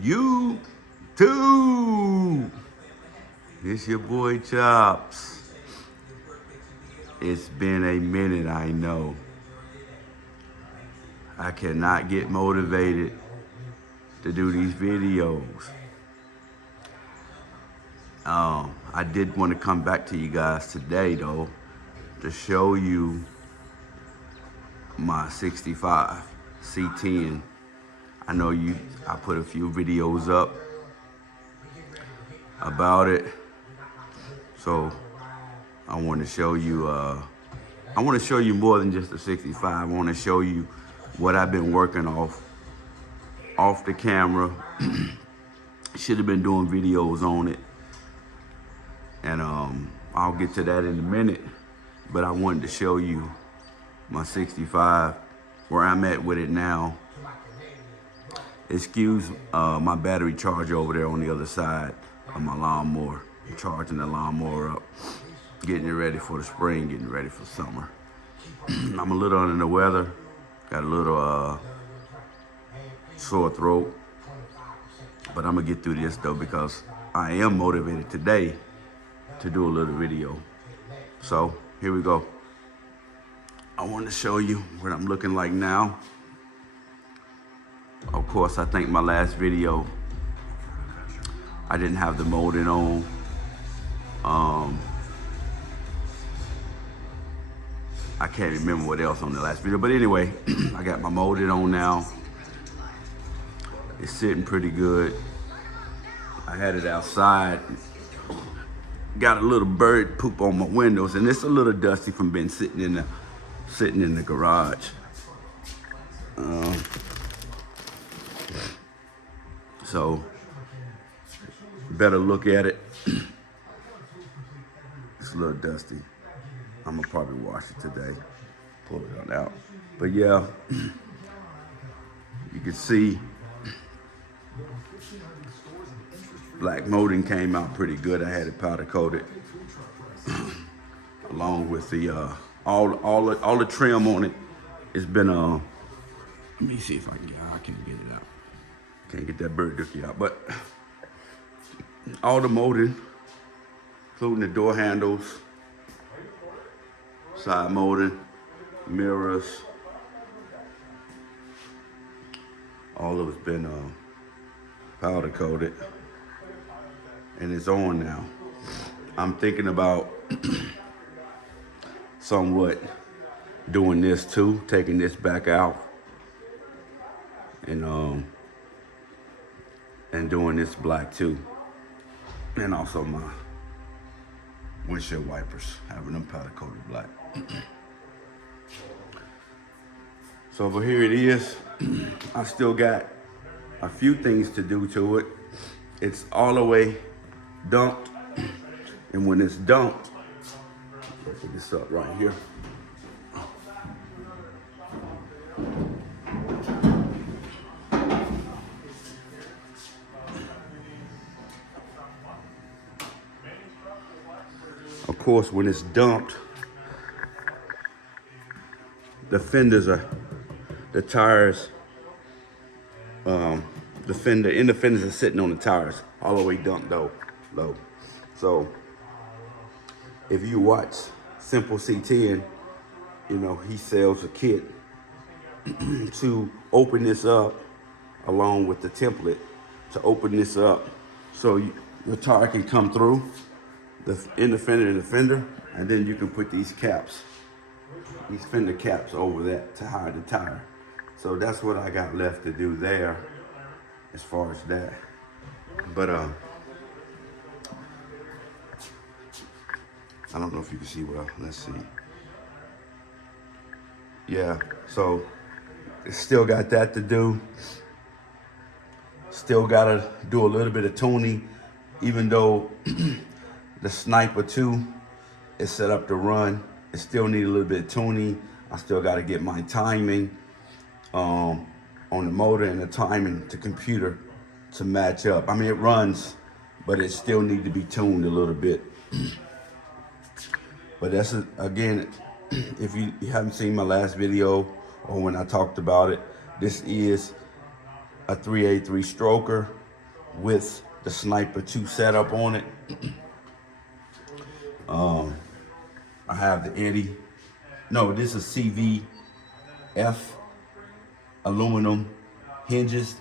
YouTube. It's your boy Chops. It's been a minute, I know. I cannot get motivated to do these videos. I did want to come back to you guys today though to show you my 65 C10. I know I put a few videos up about it, so I want to show you more than just the 65. I want to show you what I've been working off the camera. Should have been doing videos on it, and I'll get to that in a minute, but I wanted to show you my 65, where I'm at with it now. Excuse my battery charger over there on the other side of my lawnmower. I'm charging the lawnmower up, getting it ready for the spring, getting ready for summer. I'm a little under the weather, got a little sore throat, but I'm gonna get through this though, because I am motivated today to do a little video. So here we go. I want to show you what I'm looking like now. Of course, I think my last video, I didn't have the molding on. I can't remember what else on the last video, but anyway, I got my molding on now. It's sitting pretty good. I had it outside. Got a little bird poop on my windows, and it's a little dusty from being sitting in the garage. So better look at it. It's a little dusty. I'm gonna probably wash it today, pull it on out. But yeah, you can see black molding came out pretty good. I had it powder coated, along with the all the trim on it. It's been let me see if I can't get it out. Can't get that bird dookie out, but all the molding, including the door handles, side molding, mirrors, all of it's been powder coated, and it's on now. I'm thinking about somewhat doing this too, taking this back out, and doing this black too, and also my windshield wipers, having them powder coated black. So over here it is. I still got a few things to do to it. It's all the way dumped, and when it's dumped, put this up right here. Of course, when it's dumped, the fenders the tires, the fenders are sitting on the tires, all the way dumped low. So if you watch Simple C10, you know, he sells a kit to open this up, along with the template to open this up, so your tire can come through in the fender, and then you can put these fender caps over that to hide the tire. So that's what I got left to do there as far as that. But I don't know if you can see well. Let's see. Yeah, so it's still got that to do. Still gotta do a little bit of tuning, even though the Sniper 2 is set up to run. It still need a little bit of tuning. I still gotta get my timing on the motor and the timing to computer to match up. I mean, it runs, but it still need to be tuned a little bit. But that's, again, if you haven't seen my last video or when I talked about it, this is a 383 stroker with the Sniper 2 setup on it. I have the Eddie. No, this is CVF aluminum hinges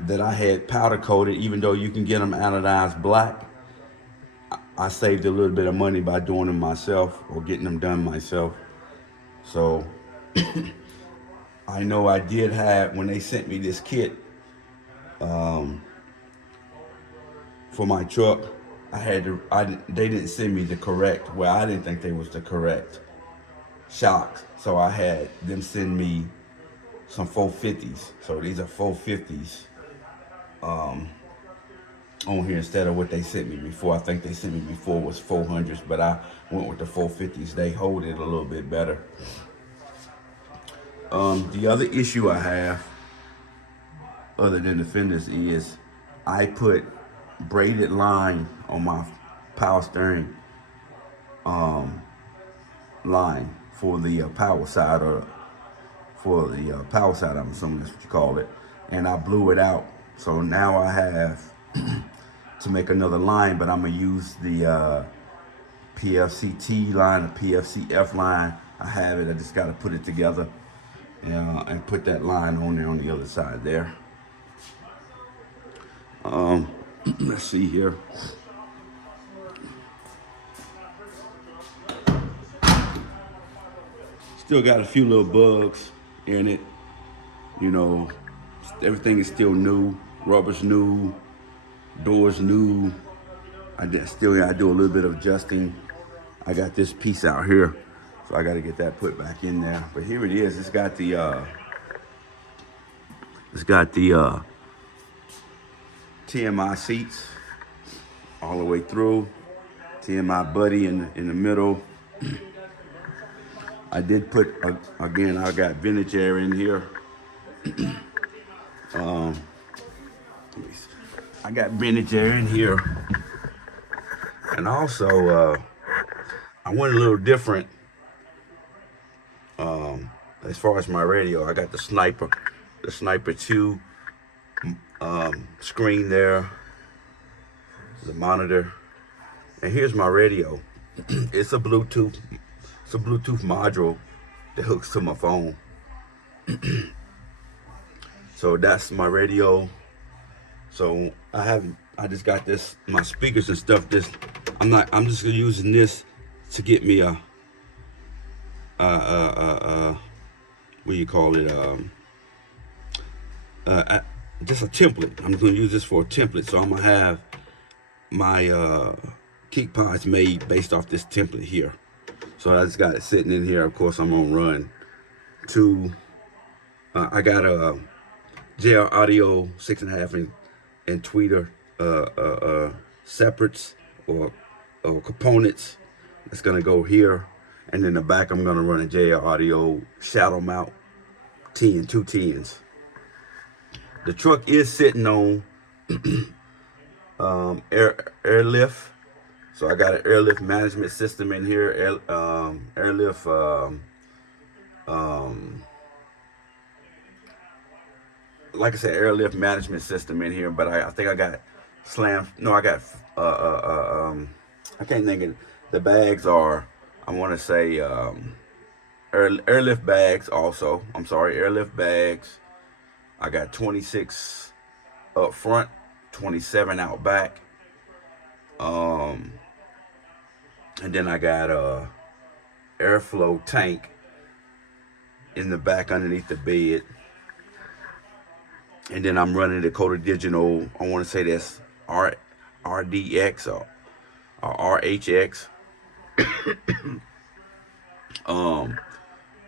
that I had powder coated. Even though you can get them anodized black, I saved a little bit of money by doing them myself or getting them done myself. So I know I did have, when they sent me this kit for my truck, they didn't send me the correct, well, I didn't think they was the correct shocks. So I had them send me some 450s. So these are 450s on here instead of what they sent me before. I think they sent me before was 400s, but I went with the 450s. They hold it a little bit better. The other issue I have, other than the fenders, is I put braided line on my power steering line for the power side, or for the power side, I'm assuming that's what you call it, and I blew it out. So now I have to make another line, but I'm gonna use the PFCT line, the PFCF line. I have it, I just gotta put it together and put that line on there on the other side there. Let's see here. Still got a few little bugs in it. You know, everything is still new. Rubber's new, doors new. I do a little bit of adjusting. I got this piece out here, so I got to get that put back in there. But here it is. It's got the TMI seats all the way through. TMI buddy in the middle. I did put again. I got vintage air in here. I got vintage air in here, and also I went a little different as far as my radio. I got the Sniper 2 screen there, the monitor, and here's my radio. It's a Bluetooth module that hooks to my phone. So that's my radio. So I just got this, my speakers and stuff. I'm just using this to get me a what do you call it? Just a template. I'm gonna use this for a template. So I'm gonna have my kick pods made based off this template here. So I just got it sitting in here. Of course, I'm gonna run to. I got a JR Audio 6.5 and tweeter separates or components. That's gonna go here, and in the back I'm gonna run a JR Audio shadow mount 2 10s. The truck is sitting on airlift, so I got an airlift management system in here. Airlift. Like I said, airlift management system in here, but I think I got I can't think of the bags are, I want to say airlift bags also. I'm sorry, airlift bags. I got 26 up front, 27 out back. And then I got a airflow tank in the back underneath the bed. And then I'm running the Coda Digital, I want to say that's RDX or RHX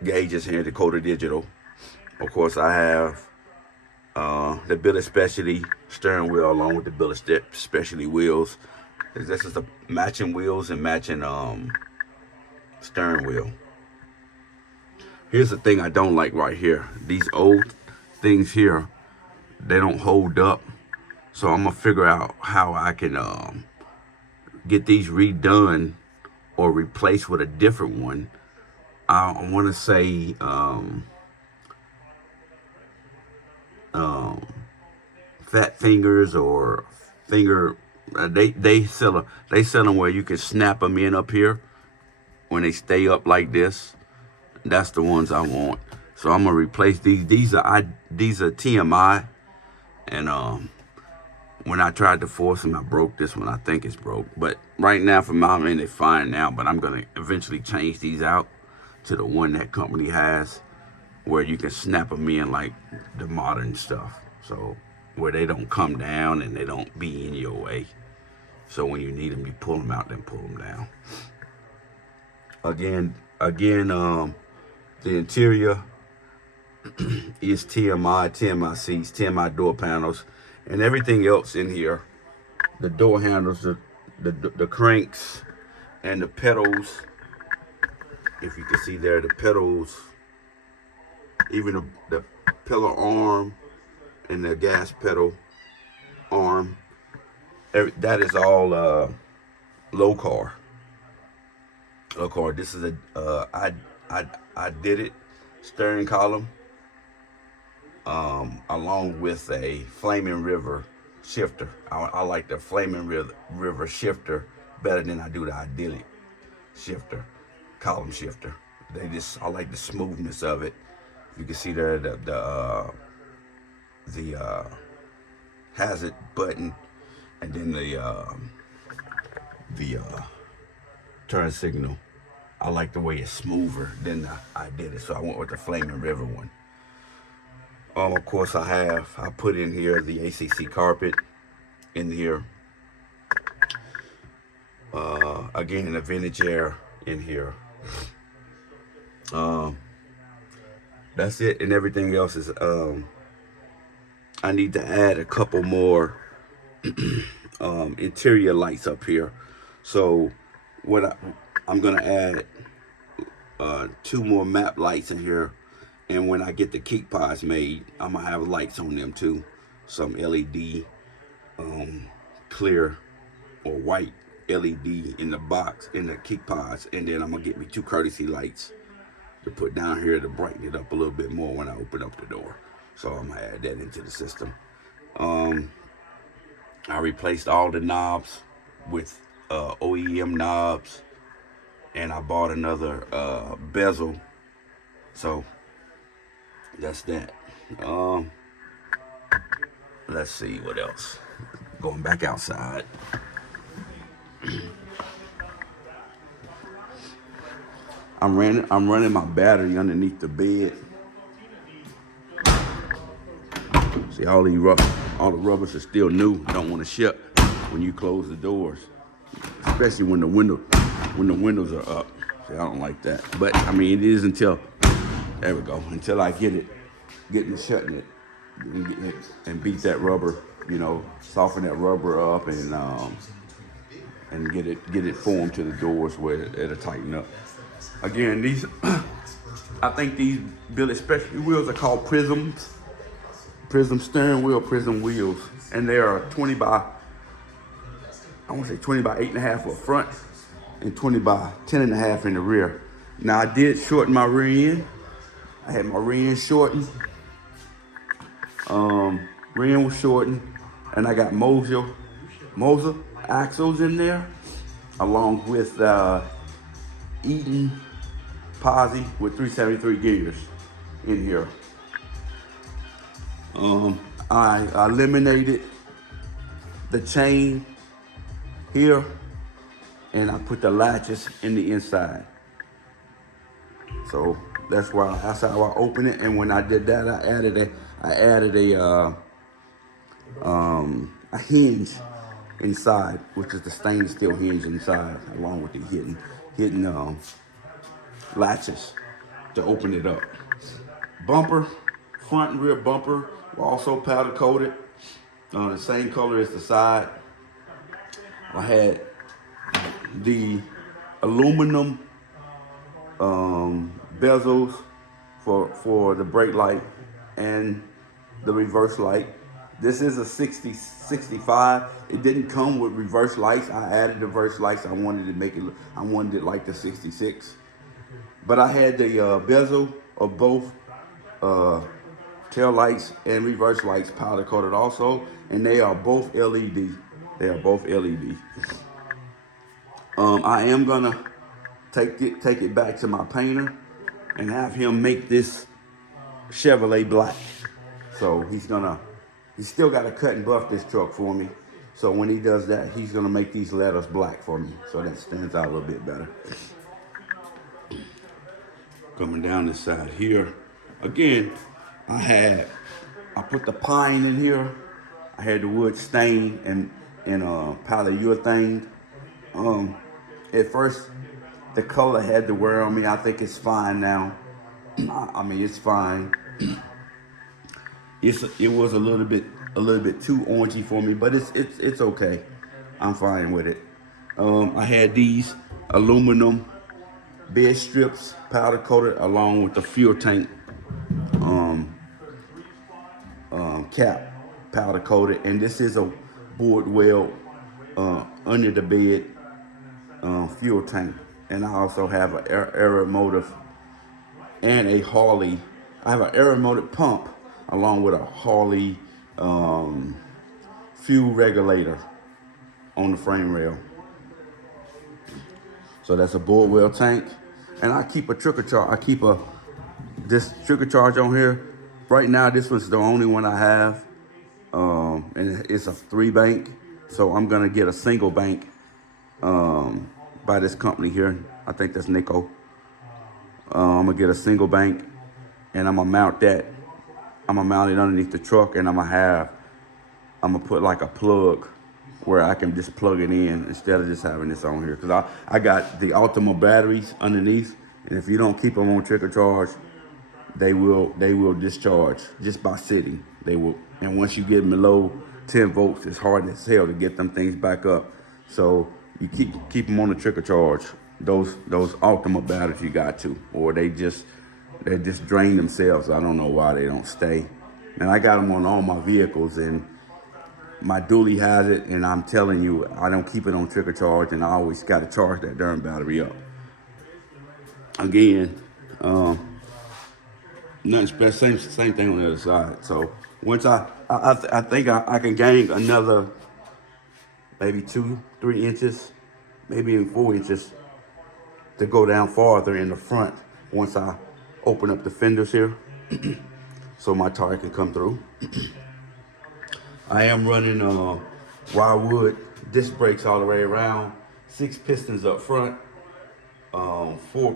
gauges here, the Coda Digital. Of course, I have the Billet Specialty steering wheel along with the Billet Specialty wheels. This is the matching wheels and matching steering wheel. Here's the thing I don't like right here. These old things here, they don't hold up. So I'm gonna figure out how I can get these redone or replaced with a different one I want to say um, Fat Fingers or Finger. They sell them where you can snap them in up here when they stay up like this. That's the ones I want. So I'm gonna replace these. These are TMI, and when I tried to force them, I broke this one. I think it's broke, but right now for my end, they're fine now. But I'm gonna eventually change these out to the one that company has, where you can snap them in like the modern stuff. So where they don't come down and they don't be in your way. So when you need them, you pull them out, then pull them down. Again, the interior is TMI seats, TMI door panels, and everything else in here. The door handles, the cranks, and the pedals. If you can see there, the pedals, even the pillar arm and the gas pedal arm. That is all low car. Low car. This is I did it steering column along with a Flaming River shifter. I like the Flaming River shifter better than I do the Idyllic shifter, column shifter. I like the smoothness of it. You can see there the hazard button, and then the turn signal. I like the way it's smoother than I did it, so I went with the Flaming River one. Of course, I put in here the ACC carpet in here. Again, the vintage air in here. That's it, and everything else is. I need to add a couple more interior lights up here. So I'm gonna add 2 more map lights in here, and when I get the kick pods made, I'm gonna have lights on them too, some LED clear or white LED in the box in the kick pods, and then I'm gonna get me 2 courtesy lights to put down here to brighten it up a little bit more when I open up the door. So I'm gonna add that into the system. I replaced all the knobs with OEM knobs, and I bought another bezel. So that's that. Let's see what else. Going back outside. I'm running my battery underneath the bed. See, all the rubbers are still new. Don't want to shut when you close the doors, especially when the windows are up. See, I don't like that. But I mean, it is until until I getting it shutting it and beat that rubber, soften that rubber up and get it formed to the doors where it'll tighten up. Again, I think these Billy Specialty wheels are called Prisms. Prism steering wheel, Prism wheels, and they are 20 by 8.5 up front and 20 by 10.5 in the rear. Now I did shorten my rear end. I had my rear end shortened. Rear end was shortened, and I got Moser axles in there, along with Eaton Posi with 373 gears in here. I eliminated the chain here, and I put the latches in the inside. So that's how I open it. And when I did that, I added a hinge inside, which is the stainless steel hinge inside, along with the hidden latches to open it up. Bumper, front and rear bumper were also powder coated, the same color as the side. I had the aluminum bezels for the brake light and the reverse light. This is a 65. It didn't come with reverse lights. I added reverse lights. I wanted it like the 66. But I had the bezel of both tail lights and reverse lights powder coated also, and they are both LED. They are both LED. I am gonna take it back to my painter and have him make this Chevrolet black. So he's still got to cut and buff this truck for me. So when he does that, he's gonna make these letters black for me, so that stands out a little bit better. Coming down this side here, again, I put the pine in here. I had the wood stain and polyurethane. At first, the color had to wear on me. I think it's fine now. I mean, it's fine. It was a little bit too orangey for me, but it's okay. I'm fine with it. I had these aluminum bed strips powder coated along with the fuel tank cap powder coated, and this is a board weld under the bed fuel tank. And I also have an aeromotive and a Harley. I have an aeromotive pump along with a Harley fuel regulator on the frame rail. So that's a board weld tank. And I keep a trigger charge. I keep this trigger charge on here. Right now, this was the only one I have. And it's a 3-bank. So I'm gonna get a single bank by this company here. I think that's Nico. I'm gonna get a single bank and I'm gonna mount that. I'm gonna mount it underneath the truck, and I'm gonna put like a plug where I can just plug it in instead of just having this on here. Cause I got the Ultima batteries underneath, and if you don't keep them on trigger charge, they will discharge just by sitting. They will, and once you get them below 10 volts, it's hard as hell to get them things back up. So you keep them on the trigger charge. Those Ultima batteries you got to, or they just drain themselves. I don't know why they don't stay. And I got them on all my vehicles, and my dually has it, and I'm telling you, I don't keep it on trigger charge, and I always got to charge that darn battery up. Again, nothing special. Same thing on the other side. So once I think I can gain another maybe 2-3 inches, maybe even 4 inches to go down farther in the front once I open up the fenders here so my tire can come through. I am running wildwood disc brakes all the way around, 6 pistons up front, 4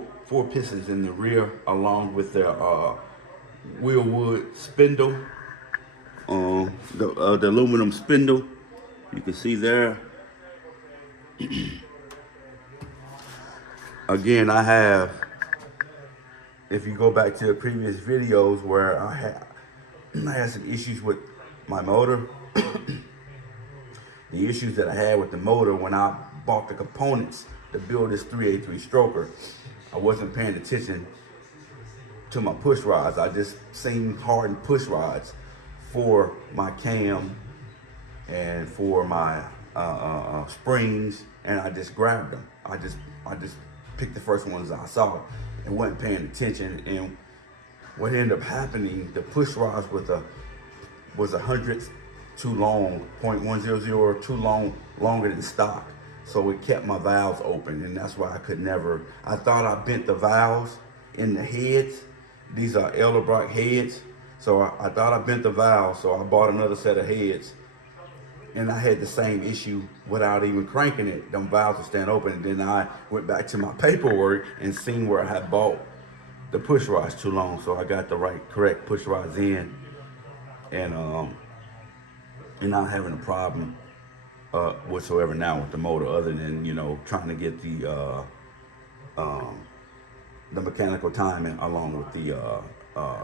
pistons in the rear, along with their wheel wood spindle, the aluminum spindle. You can see there. Again, I have, if you go back to the previous videos where I had some issues with my motor, the issues that I had with the motor when I bought the components to build this 383 stroker, I wasn't paying attention to my push rods. I just seen hardened push rods for my cam and for my springs, and I just grabbed them. I just picked the first ones I saw and wasn't paying attention. And what ended up happening, the push rods was a hundredth too long, 0.100 too long, longer than stock. So it kept my valves open, and that's why I could never. I thought I bent the valves in the heads. These are Edelbrock heads. So I thought I bent the valves, so I bought another set of heads. And I had the same issue without even cranking it. Them valves would stand open, and then I went back to my paperwork and seen where I had bought the push rods too long. So I got the correct push rods in, and not having a problem whatsoever now with the motor, other than, you know, trying to get the mechanical timing along with the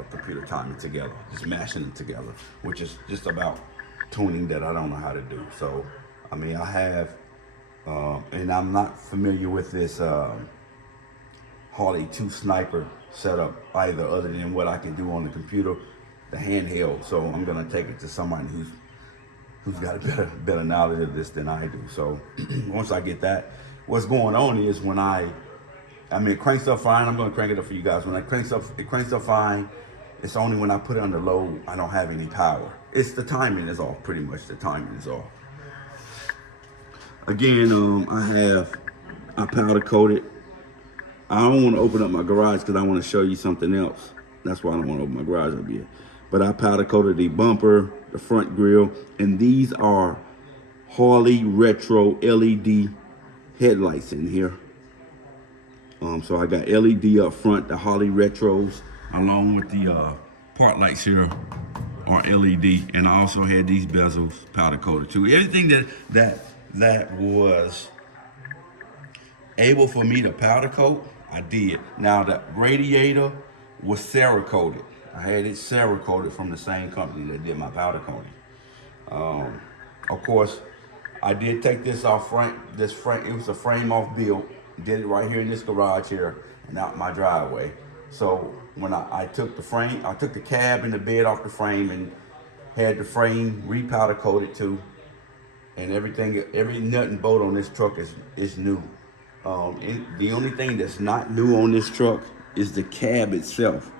computer timing together, just mashing them together, which is just about tuning that I don't know how to do. So, I mean, I have, and I'm not familiar with this Harley 2 Sniper setup either, other than what I can do on the computer, the handheld. So I'm gonna take it to somebody who's got a better knowledge of this than I do. So once I get that, what's going on is when I I mean, it cranks up fine. I'm gonna crank it up for you guys. When it cranks up fine. It's only when I put it under low, I don't have any power. It's the timing is off, pretty much. The timing is off. Again, I powder coated. I don't want to open up my garage because I want to show you something else. That's why I don't want to open my garage up yet. But I powder coated the bumper, the front grille, and these are Harley Retro LED headlights in here. So I got LED up front, the Harley Retros, along with the part lights here are LED, and I also had these bezels powder coated too. Everything that was able for me to powder coat, I did. Now the radiator was Cerakoted. I had it Cerakoted from the same company that did my powder coating. Of course, I did take this off front. It was a frame off build. Did it right here in this garage here and out my driveway. So when I took the frame, I took the cab and the bed off the frame and had the frame re-powder coated too. And everything, every nut and bolt on this truck is new. The only thing that's not new on this truck is the cab itself.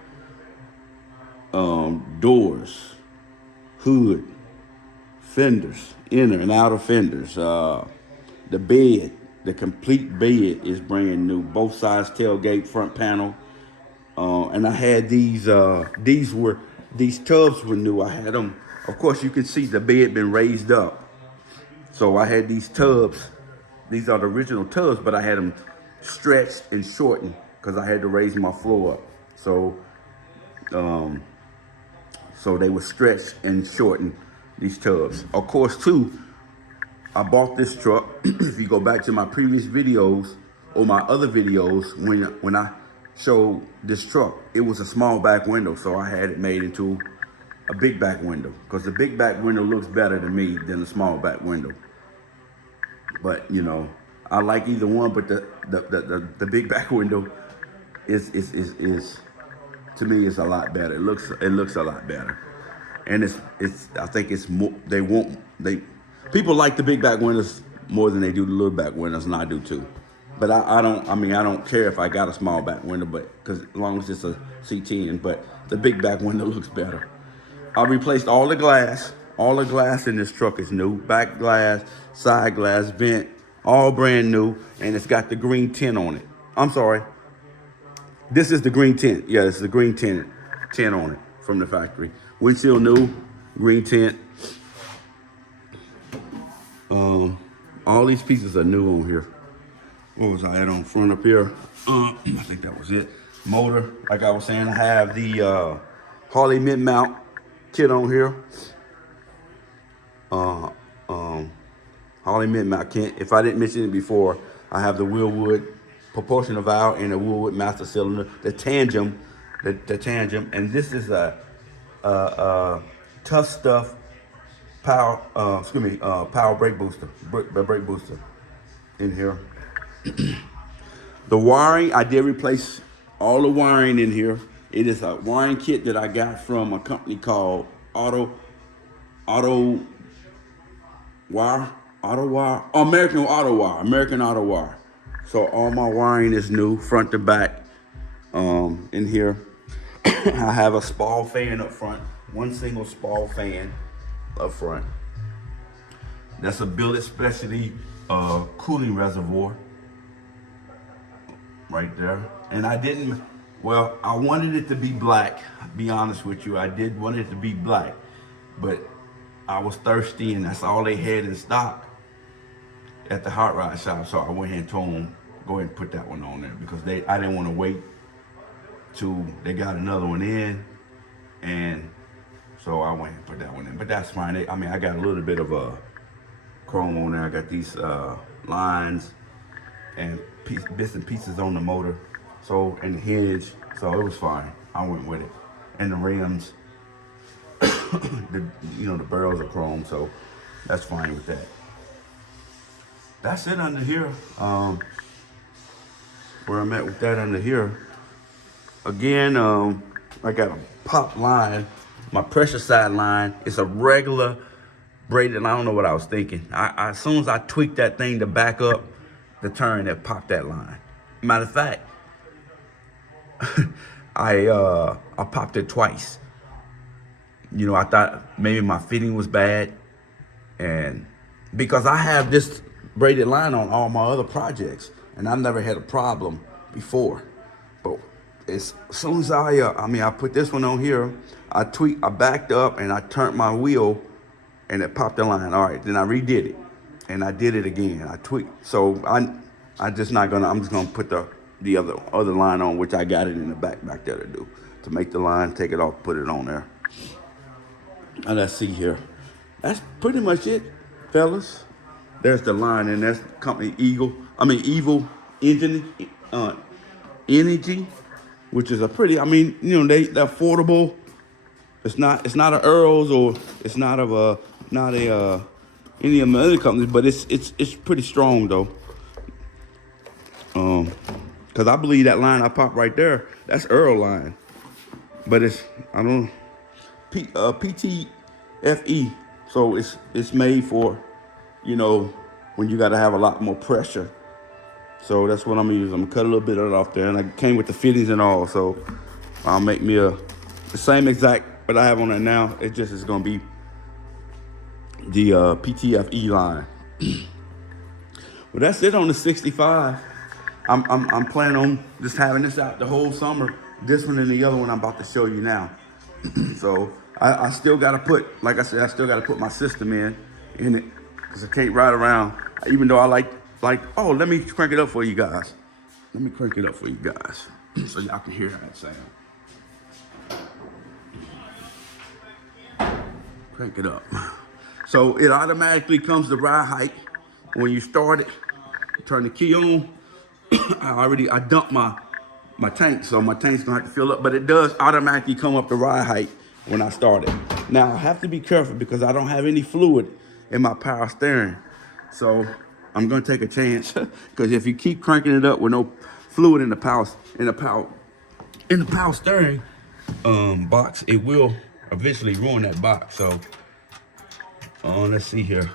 Doors, hood, fenders, inner and outer fenders. The bed, the complete bed is brand new. Both sides tailgate, front panel. And I had these tubs were new. I had them, of course you can see the bed been raised up. So I had these tubs. These are the original tubs, but I had them stretched and shortened because I had to raise my floor up. So they were stretched and shortened, these tubs. Of course too, I bought this truck. If you go back to my previous videos or my other videos, when I showed this truck, it was a small back window, so I had it made into a big back window because the big back window looks better to me than the small back window. But you know, I like either one, but the big back window is to me is a lot better. It looks a lot better, and I think it's more. People like the big back windows more than they do the little back windows, and I do too. But I don't care if I got a small back window, but because as long as it's a C10, but the big back window looks better. I replaced all the glass. All the glass in this truck is new. Back glass, side glass, vent, all brand new, and it's got the green tint on it. I'm sorry. This is the green tint. Yeah, this is the green tint on it from the factory. Windshield new, green tint. All these pieces are new on here. What was I at on front up here? I think that was it. Motor, like I was saying, I have the Harley mid-mount kit on here. Harley mid-mount kit. If I didn't mention it before, I have the Willwood proportional valve and the Willwood master cylinder, the tandem, and this is a Tough Stuff power brake booster, brake booster in here. The wiring, I did replace all the wiring in here. It is a wiring kit that I got from a company called American Auto Wire. So all my wiring is new, front to back, in here. I have a spall fan up front, one single spall fan up front. That's a Billet Specialty cooling reservoir right there. And I wanted it to be black, be honest with you. I did want it to be black, but I was thirsty and that's all they had in stock at the hot rod shop. So I went ahead and told them, go ahead and put that one on there because I didn't want to wait till they got another one in. And so I went and put that one in, but that's fine. I got a little bit of a chrome on there. I got these lines and bits and pieces on the motor, and the hinge, so it was fine. I went with it, and the rims, the barrels are chrome, so that's fine with that. That's it under here. Where I'm at with that under here. Again, I got a pop line. My pressure side line is a regular braided. I don't know what I was thinking. As soon as I tweaked that thing to back up the turn, that popped that line. Matter of fact, I popped it twice. You know, I thought maybe my fitting was bad, and because I have this braided line on all my other projects, and I've never had a problem before. But as soon as I put this one on here, I backed up and I turned my wheel, and it popped the line. All right, then I redid it, and I did it again. I tweaked, so I just not gonna. I'm just gonna put the other line on, which I got it in the back there to do, to make the line, take it off, put it on there. And let's see here. That's pretty much it, fellas. There's the line, and that's company Evil Engine Energy, which is a pretty. They're affordable. It's not a Earls, or it's not of a not a any of the other companies, but it's pretty strong though. Cause I believe that line I popped right there, that's Earl line, but it's I don't PTFE, so it's made for, when you got to have a lot more pressure. So that's what I'm gonna use. I'm gonna cut a little bit of it off there, and I came with the fittings and all. So I'll make me the same exact what I have on it now. It just is gonna be the PTFE line. Well, that's it on the 65. I'm planning on just having this out the whole summer. This one and the other one I'm about to show you now. So I still gotta put, like I said, I still gotta put my system in it, because I can't ride around. Even though I like, oh, let me crank it up for you guys. Let me crank it up for you guys so y'all can hear that sound. Crank it up. So it automatically comes to ride height when you start it. Turn the key on. I dumped my tank, so my tank's gonna have to fill up, but it does automatically come up to ride height when I start it. Now I have to be careful because I don't have any fluid in my power steering, so I'm gonna take a chance, because if you keep cranking it up with no fluid in the power steering box, it will eventually ruin that box. So let's see here,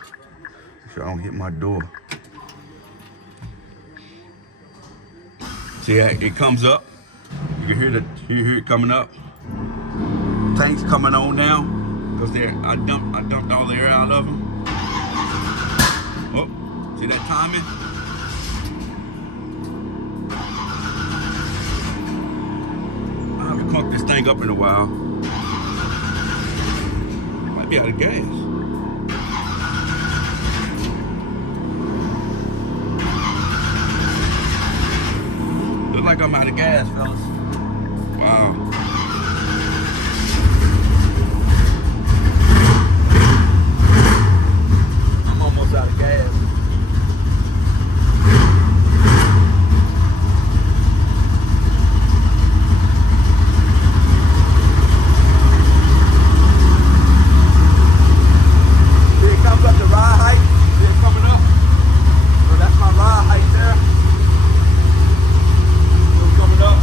so I don't hit my door. See, it comes up. You can hear it coming up. Tank's coming on now, because I dumped all the air out of them. Oh, see that timing? I haven't cranked this thing up in a while. Might be out of gas. Look like I'm out of gas, fellas. Wow. I'm almost out of gas. See, it comes up to ride height. See it coming up? So that's my ride height there. Coming up.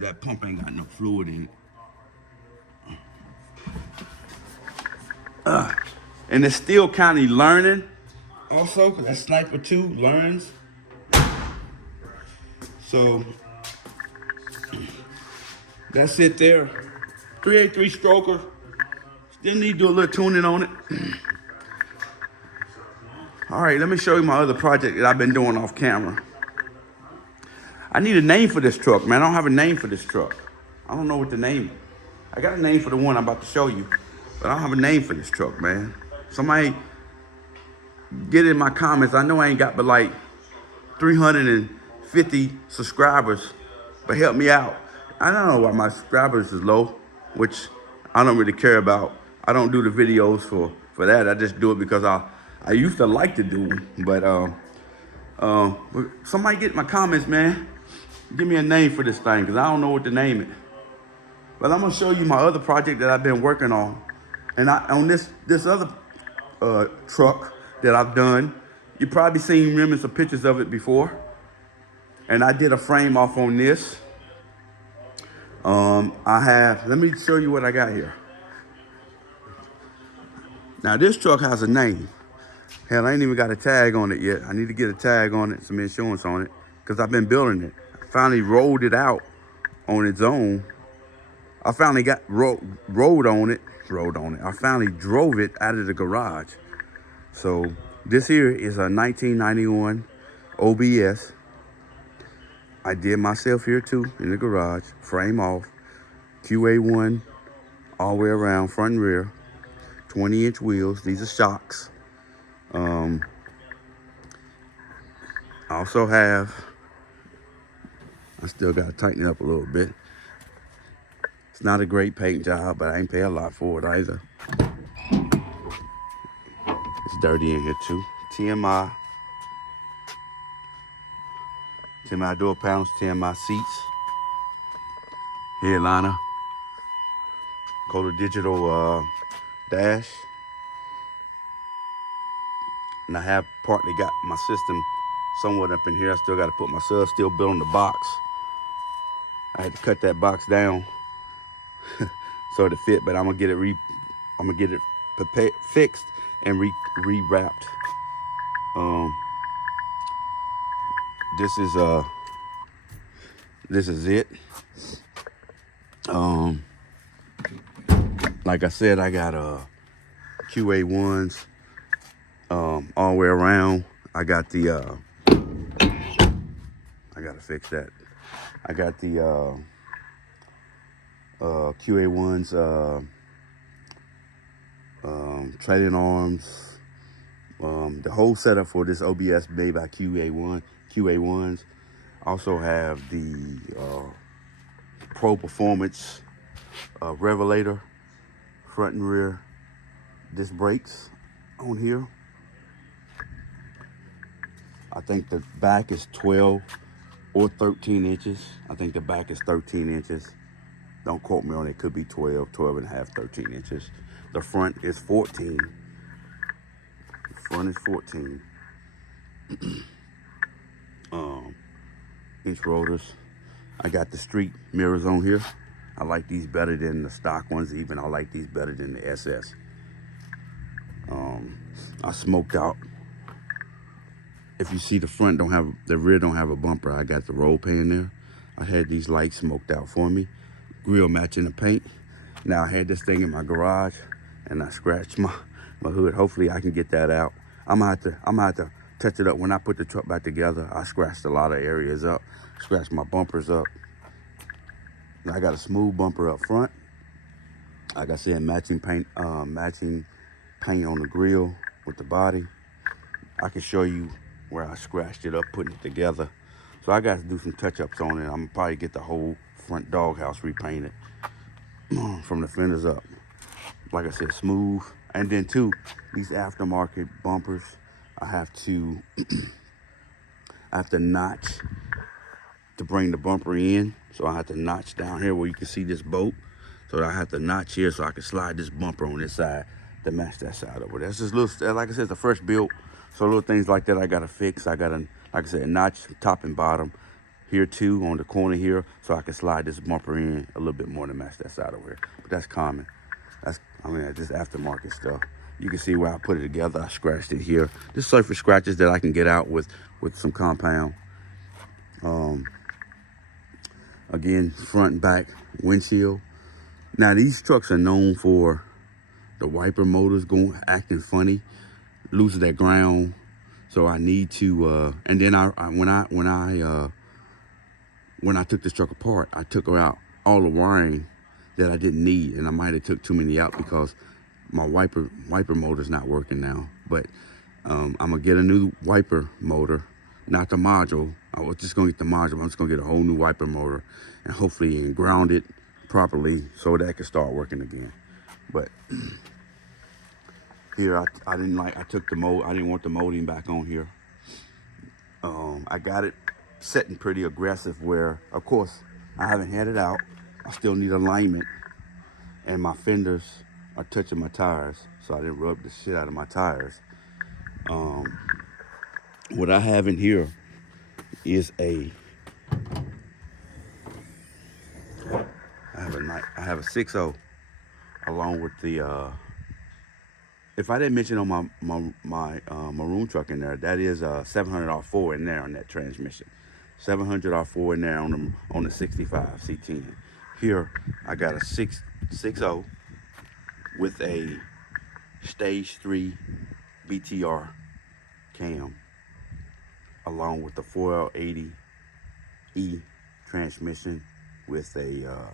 That pump ain't got no fluid in it. And it's still kind of learning also, because that Sniper 2 learns. So That's it there. 383 stroker. Still need to do a little tuning on it. All right, let me show you my other project that I've been doing off camera. I need a name for this truck, man. I don't have a name for this truck. I don't know what to name it. I got a name for the one I'm about to show you, but I don't have a name for this truck, man. Somebody get in my comments. I know I ain't got but like 350 subscribers, but help me out. I don't know why my subscribers is low, which I don't really care about. I don't do the videos for that. I just do it because I used to like to do them, but somebody get in my comments, man. Give me a name for this thing, because I don't know what to name it. But I'm gonna show you my other project that I've been working on. And on this other truck that I've done, you probably seen remnants of pictures of it before. And I did a frame off on this. Let me show you what I got here. Now this truck has a name. Hell, I ain't even got a tag on it yet. I need to get a tag on it, some insurance on it, because I've been building it. I finally rolled it out on its own. I finally got rode on it. I finally drove it out of the garage. So this here is a 1991 OBS. I did myself here too in the garage, frame off, QA1 all the way around, front and rear, 20-inch wheels. These are shocks. I also have, I still got to tighten it up a little bit. It's not a great paint job, but I ain't pay a lot for it either. It's dirty in here too. TMI door panels, TMI seats, headliner, color digital dash. And I have partly got my system somewhat up in here. I still got to put my sub, still building the box. I had to cut that box down so to fit, but I'm gonna get it fixed and re-wrapped. This is it. Like I said, I got QA1s all the way around. I got the I gotta fix that. I got the QA1s trailing arms, the whole setup for this OBS made by QA1s. Also have the Pro Performance Revelator, front and rear disc brakes on here. I think the back is 12 or 13 inches. I think the back is 13 inches. Don't quote me on it. It could be 12 and a half, 13 inches. The front is 14. The front is 14. Inch rotors. I got the street mirrors on here. I like these better than the stock ones. Even I like these better than the SS. I smoked out. If you see the rear don't have a bumper, I got the roll pan there. I had these lights smoked out for me. Grill matching the paint. Now I had this thing in my garage and I scratched my hood. Hopefully I can get that out. I'm gonna have to touch it up. When I put the truck back together, I scratched a lot of areas up. Scratched my bumpers up. I got a smooth bumper up front. Like I said, matching paint on the grill with the body. I can show you where I scratched it up, putting it together. So I got to do some touch-ups on it. I'm gonna probably get the whole front doghouse repainted from the fenders up. Like I said, smooth. And then too, these aftermarket bumpers, I have to notch to bring the bumper in. So I have to notch down here where you can see this bolt. So I have to notch here so I can slide this bumper on this side to match that side over there. That's just little, like I said, it's the first build. So little things like that I gotta fix. I gotta, like I said, notch top and bottom here too on the corner here, so I can slide this bumper in a little bit more to match that side over here. But that's common. That's just aftermarket stuff. You can see where I put it together. I scratched it here. Just surface scratches that I can get out with some compound. Again, front and back windshield. Now these trucks are known for the wiper motors acting funny, losing their ground. So I need to, and then when I took this truck apart, I took out all the wiring that I didn't need, and I might have took too many out because my wiper motor's not working now. But I'm gonna get a new wiper motor, not the module. I was just gonna get the module. I'm just gonna get a whole new wiper motor, and hopefully ground it properly so that it can start working again. But here I took the mold. I didn't want the molding back on here. I got it setting pretty aggressive where, of course, I haven't had it out. I still need alignment, and my fenders are touching my tires, so I didn't rub the shit out of my tires. What I have in here is I have a 6.0 along with the if I didn't mention on my maroon truck in there, that is a 700 R4 in there on that transmission. 700 R4 in there on the 65 C10. Here I got a 6.0 with a stage 3 BTR cam along with the 4L80E transmission with a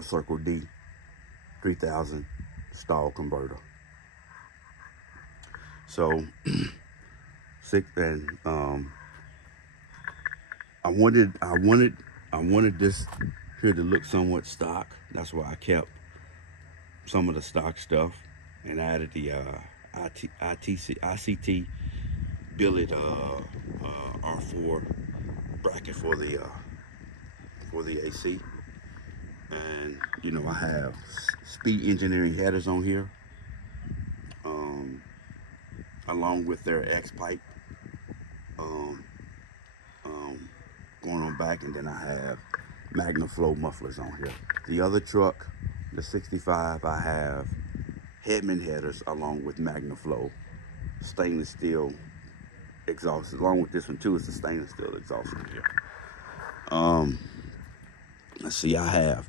Circle D 3000 stall converter. So I wanted this here to look somewhat stock. That's why I kept some of the stock stuff and added the ICT billet R4 bracket for the AC. And I have Speed Engineering headers on here, along with their X pipe going on back, and then I have MagnaFlow mufflers on here. The other truck, the 65, I have Headman headers along with MagnaFlow stainless steel exhaust. Along with this one too, it's the stainless steel exhaust on here. Let's see, I have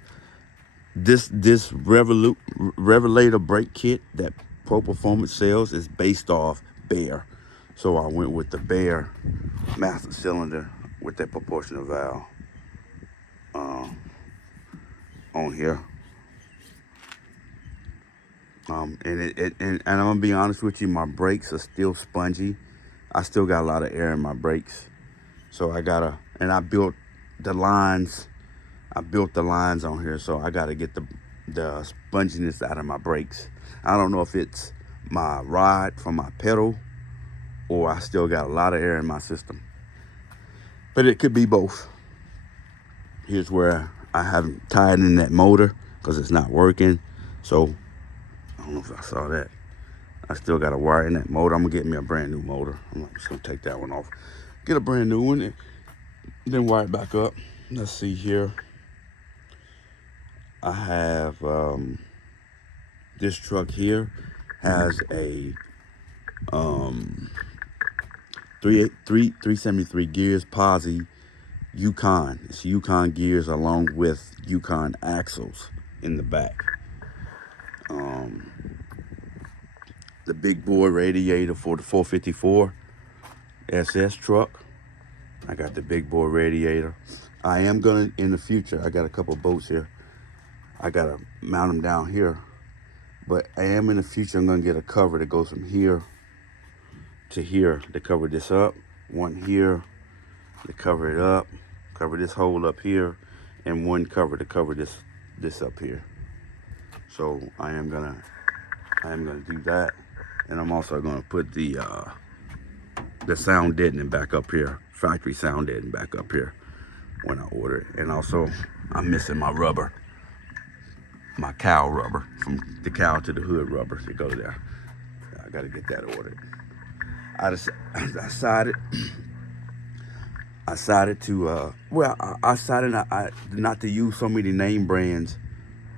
this Revelator brake kit that Pro Performance sells is based off Bear. So I went with the Bear master cylinder with that proportional valve on here. And I'm gonna be honest with you, my brakes are still spongy. I still got a lot of air in my brakes. So I built the lines. I built the lines on here, so I gotta get the sponginess out of my brakes. I don't know if it's my ride from my pedal or I still got a lot of air in my system. But it could be both. Here's where I haven't tied in that motor because it's not working. So I don't know if I saw that. I still got to wire in that motor. I'm gonna get me a brand new motor. I'm just gonna take that one off, get a brand new one, and then wire it back up. Let's see here. I have this truck here has a 373 gears posi Yukon. It's Yukon gears along with Yukon axles in the back. The big bore radiator for the 454 SS truck. I got the big bore radiator. I am gonna, in the future, I got a couple bolts here. I gotta mount them down here. But I am in the future, I'm gonna get a cover that goes from here to here to cover this up. One here to cover it up, cover this hole up here, and one cover to cover this up here. So I am gonna do that, and I'm also gonna put the sound deadening back up here, factory sound deadening back up here when I order it. And also I'm missing my rubber, my cowl rubber, from the cowl to the hood rubber to go there. I gotta get that ordered. I decided to not to use so many name brands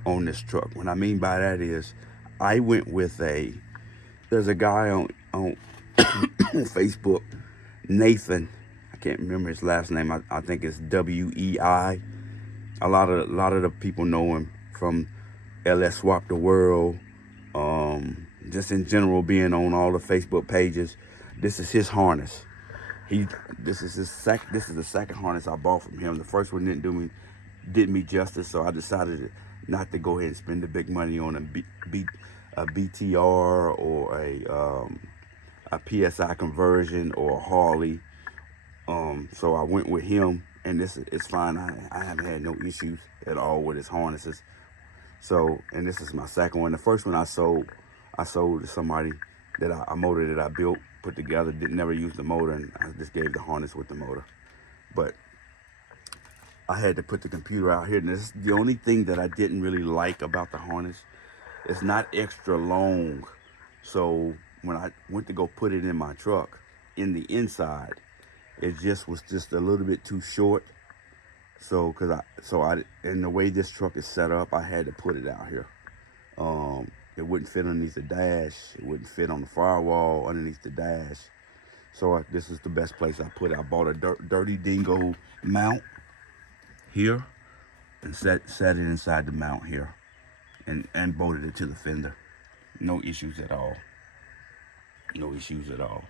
on this truck. What I mean by that is I went with there's a guy on Facebook, Nathan. I can't remember his last name. I think it's WEI. A lot of the people know him from LS Swap the World. Just in general, being on all the Facebook pages. This is his harness. This is the second harness I bought from him. The first one did me justice, so I decided not to go ahead and spend the big money on a BTR or a PSI conversion or a Harley. So I went with him, and it's fine. I haven't had no issues at all with his harnesses. So, and this is my second one. The first one I sold to somebody a motor that I built, put together, never used the motor, and I just gave the harness with the motor. But I had to put the computer out here, and this is the only thing that I didn't really like about the harness. It's not extra long. So when I went to go put it in my truck, in the inside, it was just a little bit too short. So and the way this truck is set up, I had to put it out here. It wouldn't fit underneath the dash. It wouldn't fit on the firewall underneath the dash. So this is the best place I put it. I bought a Dirty Dingo mount here and set it inside the mount here, and bolted it to the fender. No issues at all. No issues at all.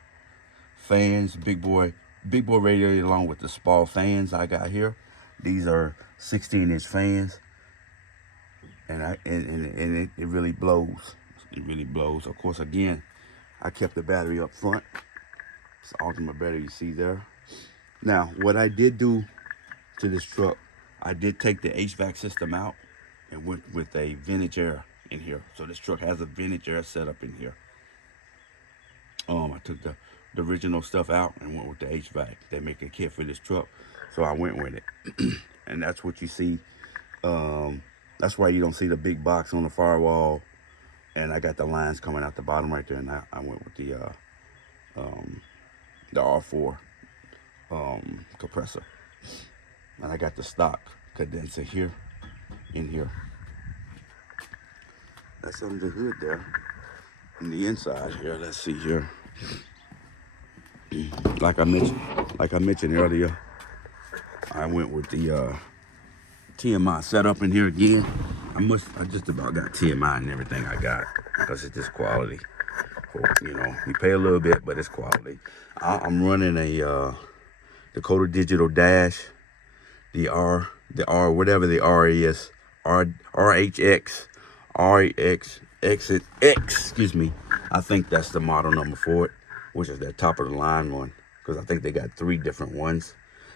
Fans, big boy radiator along with the small fans I got here. These are 16-inch fans, and it really blows. It really blows. Of course, again, I kept the battery up front. It's the ultimate battery you see there. Now, what I did do to this truck, I did take the HVAC system out and went with a vintage air in here. So this truck has a vintage air setup in here. I took the original stuff out and went with the HVAC. They make a kit for this truck, so I went with it. And that's what you see. That's why you don't see the big box on the firewall. And I got the lines coming out the bottom right there, and I went with the R4 compressor. And I got the stock condenser here, in here. That's under the hood there. On the inside here, let's see here. Like I mentioned earlier, I went with the TMI setup in here again. I just about got TMI and everything I got, because it's just quality. You pay a little bit, but it's quality. I'm running a Dakota Digital Dash, the R, whatever the R is, RHX, excuse me. I think that's the model number for it, which is their top of the line one, because I think they got 3 different ones.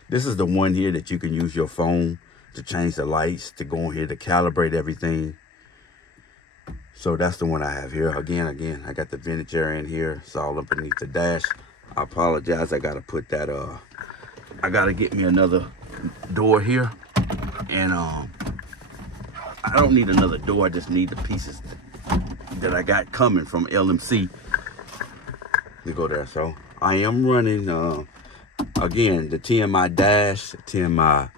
This is the one here that you can use your phone to change the lights, to go in here to calibrate everything. So that's the one I have here. Again, I got the vintage area in here. It's all up beneath the dash. I apologize. I gotta put that. I gotta get me another door here, and I don't need another door. I just need the pieces that I got coming from LMC to go there. So I am running again the TMI dash, TMI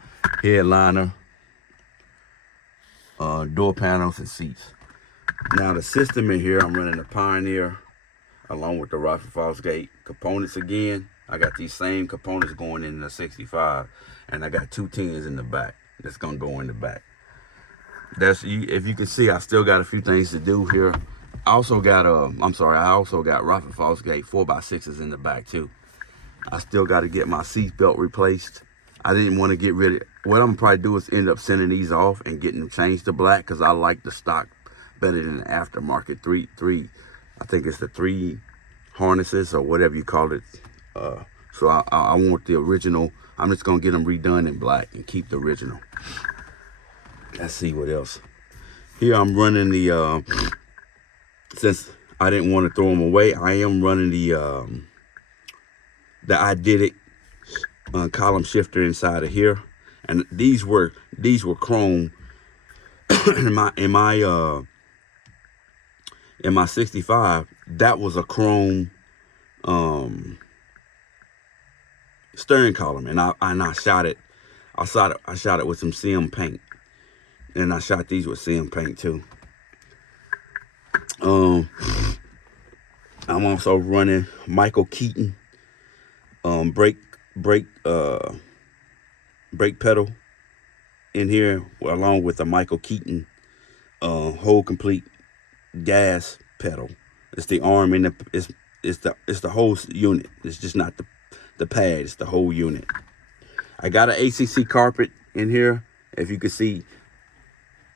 headliner, door panels, and seats. Now the system in here, I'm running the Pioneer along with the Rocky Falls Gate components again. I got these same components going in the 65, and I got 2 10s in the back that's gonna go in the back. If you can see, I still got a few things to do here. I also got Rocky Falls Gate 4x6s in the back too. I still got to get my seat belt replaced. I didn't want to get rid of it. What I'm gonna probably do is end up sending these off and getting them changed to black, because I like the stock better than the aftermarket. Three, I think it's the 3 harnesses or whatever you call it. So I want the original. I'm just gonna get them redone in black and keep the original. Let's see what else. Here I'm running the, since I didn't want to throw them away, I am running the I did it column shifter inside of here, and these were chrome in my 65. That was a chrome steering column, and I shot it with some CM paint, and I shot these with CM paint too. I'm also running Michael Keaton brake brake brake pedal in here, along with a Michael Keaton whole complete gas pedal. It's the arm and it's the whole unit. It's just not the pad. It's the whole unit. I got an ACC carpet in here. If you can see,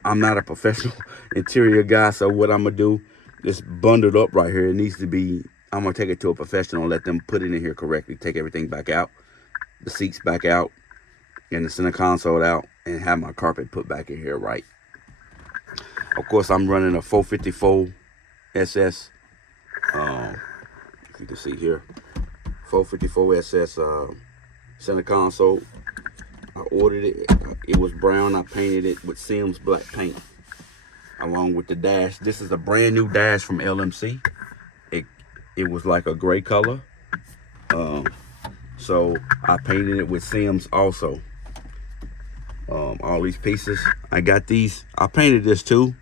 I'm not a professional interior guy, so what I'm gonna do, it's bundled up right here. It needs to be. I'm gonna take it to a professional and let them put it in here correctly. Take everything back out, the seats back out, and the center console out, and have my carpet put back in here right. Of course, I'm running a 454 SS. If you can see here, 454 SS center console. I ordered it. It was brown. I painted it with Sims black paint, along with the dash. This is a brand new dash from LMC. It was like a gray color. So I painted it with Sims also. All these pieces. I got these. I painted this too,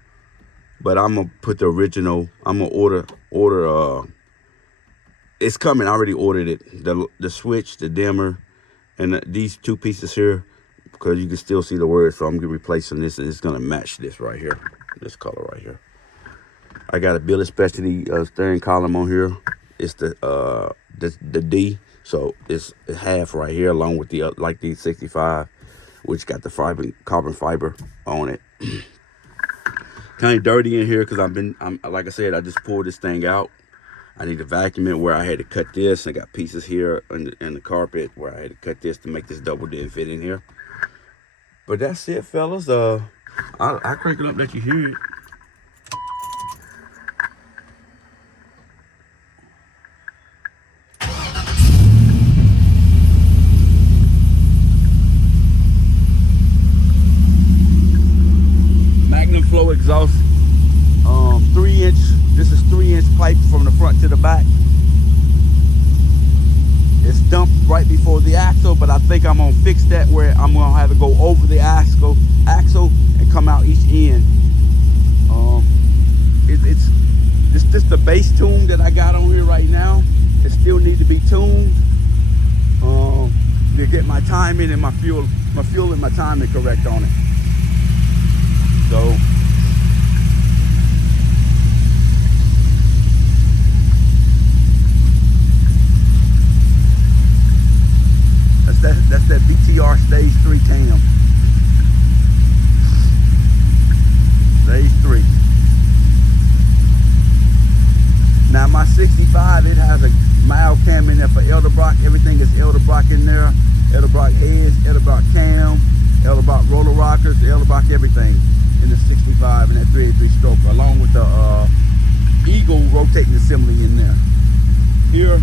but I'm gonna put the original. I'm gonna order. It's coming. I already ordered it. The switch, the dimmer, and these two pieces here, because you can still see the words. So I'm gonna be replacing this, and it's gonna match this right here, this color right here. I got a Billy Specialty steering column on here. It's the D, so it's half right here, along with the like the 65, which got the carbon fiber on it. Kind of dirty in here because I'm like I said, I just pulled this thing out. I need to vacuum it where I had to cut this. I got pieces here in the carpet where I had to cut this to make this double didn't fit in here. But that's it, fellas. I crank it up, let you hear it. Magnum flow exhaust, 3-inch. This is 3-inch pipe from the front to the back. It's dumped right before the axle, but I think I'm gonna fix that where I'm gonna have it go over the axle and come out each end. It's just the base tune that I got on here right now. It still needs to be tuned to get my timing and my fuel and my timing correct on it. So that's that BTR Stage 3 cam. Stage 3. Now my 65, it has a mild cam in there for Edelbrock. Everything is Edelbrock in there. Edelbrock heads, Edelbrock cam, Edelbrock roller rockers, Edelbrock everything in the 65 and that 383 stroke, along with the Eagle rotating assembly in there. Here,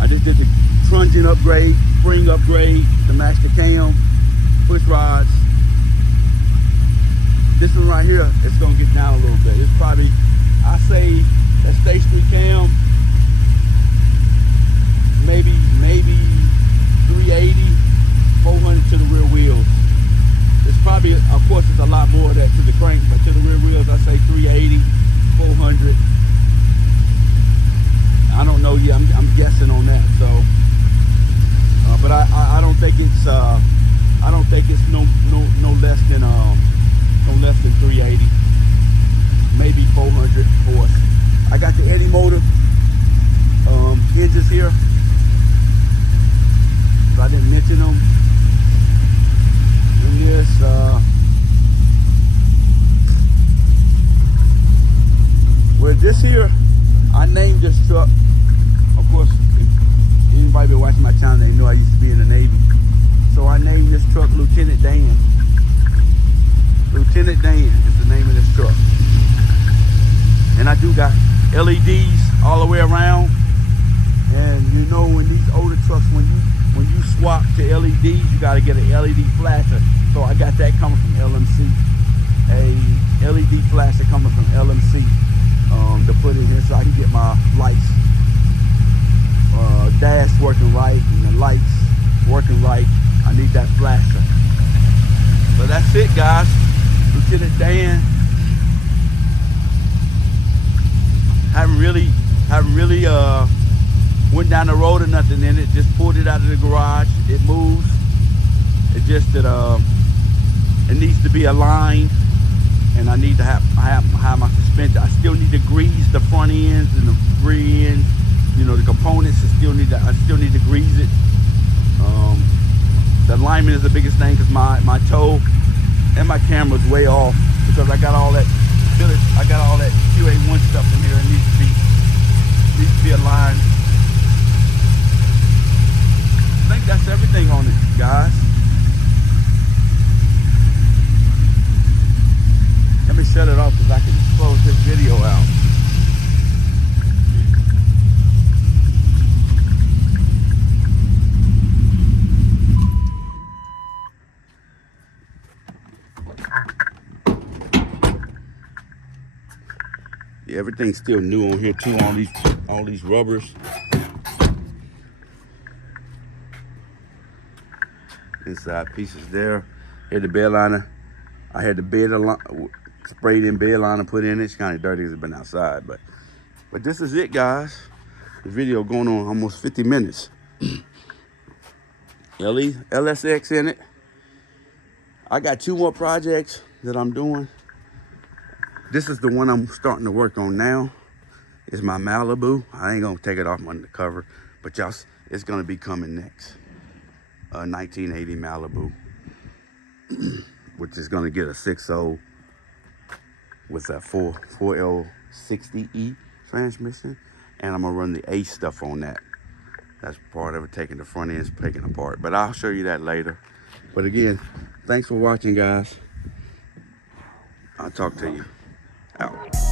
I just did the truncheon upgrade, spring upgrade to match the cam, push rods. This one right here, it's gonna get down a little bit. It's probably, I say that Stage 3 cam, maybe 380, 400 to the rear wheels. It's probably, of course, it's a lot more of that to the crank, but to the rear wheels, I say 380, 400. I don't know yet. I'm guessing on that. So, but I don't think it's no less than 380, maybe 400 horse. I got the Eddie motor hinges here. So I didn't mention them. And this with this here, I named this truck. Of course, if anybody been watching my channel, they know I used to be in the Navy. So I named this truck Lieutenant Dan. Lieutenant Dan is the name of this truck. And I do got LEDs all the way around. And you know, when these older trucks, when you swap to LEDs, you got to get an LED flasher. So I got that coming from LMC. A LED flasher coming from LMC to put in here so I can get my lights, dash working right and the lights working right. I need that flasher. So that's it, guys. Lieutenant Dan. Haven't really went down the road or nothing in it. Just pulled it out of the garage. It moves. It's just that it needs to be aligned, and I need to have my suspension. I still need to grease the front ends and the rear ends. You know, the components. I still need to grease it. The alignment is the biggest thing because my toe and my camera's way off because I got all that QA1 stuff in here. It needs to be aligned. I think that's everything on it, guys. Let me shut it off because I can close this video out. Yeah, everything's still new on here too. All these rubbers. Inside pieces there. Here the bed liner. I had the bed sprayed in bed liner put in it. It's kind of dirty because it's been outside, but this is it, guys. This video going on almost 50 minutes. LSX in it. I got 2 more projects that I'm doing. This is the one I'm starting to work on now. It's my Malibu. I ain't gonna take it off under the cover, but y'all, it's gonna be coming next. 1980 Malibu, which is gonna get a 6.0 with a 4L60E transmission, and I'm gonna run the Ace stuff on that. That's part of it, taking the front ends, taking apart. But I'll show you that later. But again, thanks for watching, guys. I'll talk to you. Out.